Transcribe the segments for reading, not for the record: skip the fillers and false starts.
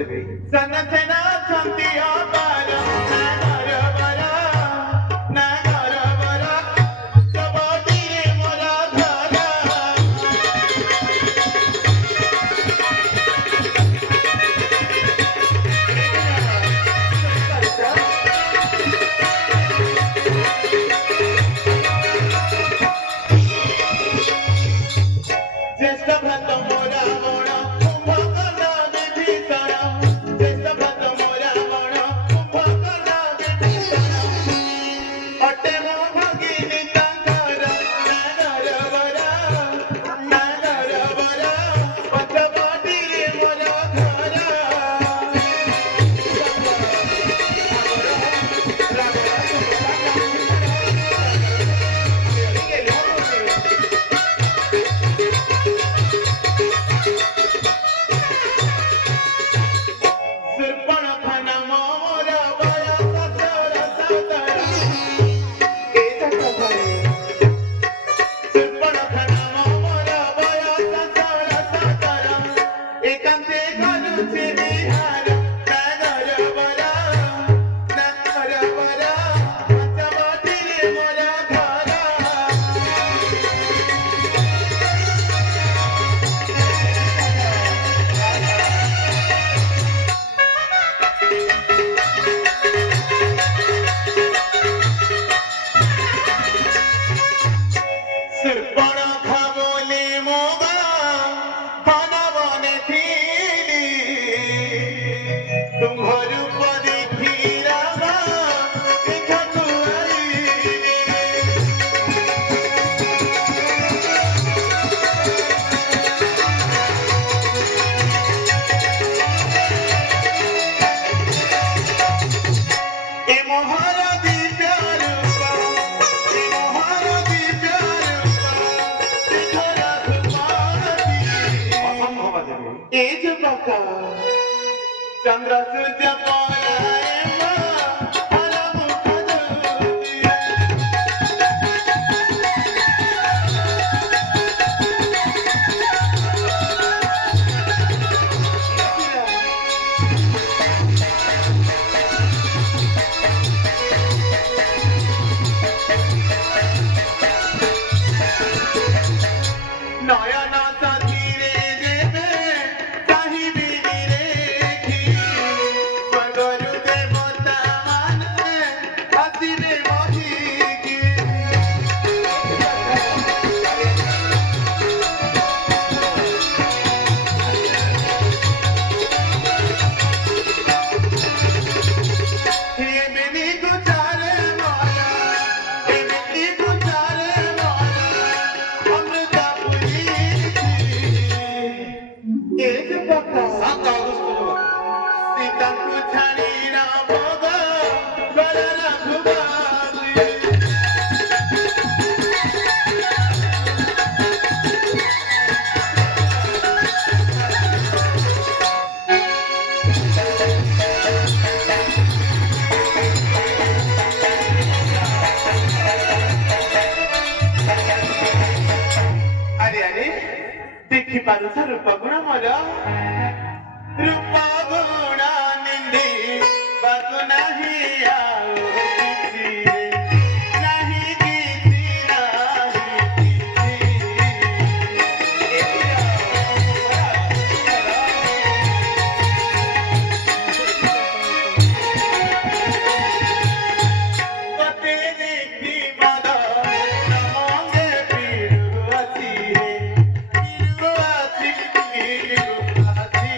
ଦେବି ସନସେନା ଛନ୍ତିଆ ପାର ନାଗର ବର କବଡିରେ ମୋର ଧର জ্যেষ্ঠ ভ্রাত মোরা বণ কুম্ভকর্ণ বিভীষণ জ্যেষ্ঠ ভ্রাত মোরা বণ কুম্ভকর্ণ বিভীষণ অটে ମୋ ଭଗିନୀ ତାଙ୍କର ନାଗର ବର ପଞ୍ଚବଟିରେ ମୋର ଘର ଶୂର୍ପଣଖା ନାମ ମୋର ବୟସ 16-17 ଶୂର୍ପଣଖା ନାମ ମୋର ବୟସ 16-17 ଏକାନ୍ତେ କରୁଛି ବିହାର ନାଗର ବର ପଞ୍ଚବଟିରେ ମୋର ଘର ଶୂର୍ପଣଖା ବୋଲି ମୋ ଗାଁ ବନ ବନେ ଥିଲି ତୁମ୍ଭ ରୂପ ଦେଖି ରାମ ଏଠାକୁ ଆଇଲି ଏ ମୋହର ଦିବ୍ୟ ରୂପ ଏ ମୋହର ଦିବ୍ୟ ରୂପ ଶିଖର ଧୂପବତୀ ଅସମ୍ଭବ ଦେବି ଏ ଯୁବକ ଚନ୍ଦ୍ର ସୂର୍ଯ୍ୟ ପରାୟମ ହର ମୁଖ ଜ୍ୟୋତି নয়ন সাথীরে দেবে চাহিবি নিরেখি স্বর্গরু দেবতা মানে আসিবে মহিকি এমনি গুচারে মরা এমনি গুচারে মরা অমৃত পুরীছি এ যুবক ସାତ ଅଗଷ୍ଟ ଯୁବକ ସୀତାଙ୍କୁ ଛାଡ଼ି ରାମ ଗଲା ରଘୁବାସୀ ଆରେ ଆରେ ଦେଖିପାରୁଛ ରୂପ ଗୁଣ ମୋର ରୂପ ଗୁଣ ନିନ୍ଦି ବାକୁ ନାହିଁ ଆଉ କିଛି ନାହିଁ କିଛି କତେ ଦେଖି ମଦ ନମଙ୍ଗେ ପିରୁ ଅଛି ପିରୁ ଅଛି ପିରୁ ଅଛି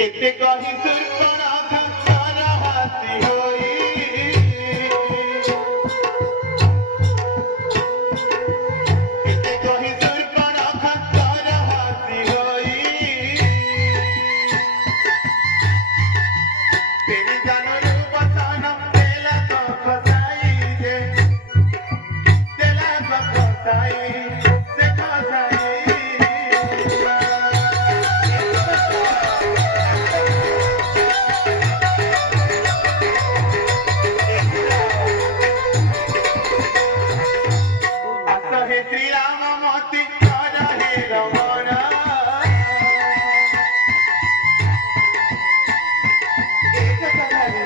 केते कही सुर्पणखा कर हासी होई केते कही सुर्पणखा कर हासी होई तेरी जानू बसान तेला तो खसाई जे तेला तो खसाई से खसाई हे श्री राम मोती कर हे रमण एक कहानी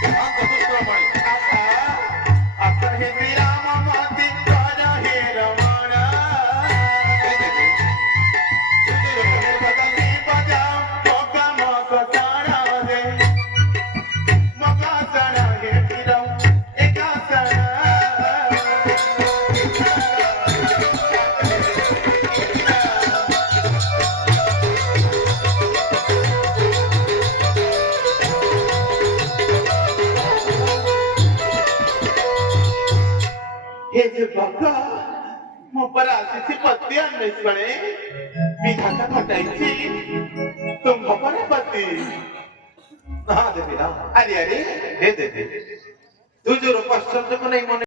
शांत दुष्प्रमाणी आता हे श्री राम मोती कर हे रमण तुझे बजाओ मौका मौका तारा दे मौका तारा हे फिरो एका तारा हे जे बघा मग परातीची पत्ती आणलीस म्हणे मी खाता खटायची तुम बरे पत्ती हा देवी ना अरे अरे हे दे दे तुझे रूप नाही म्हणे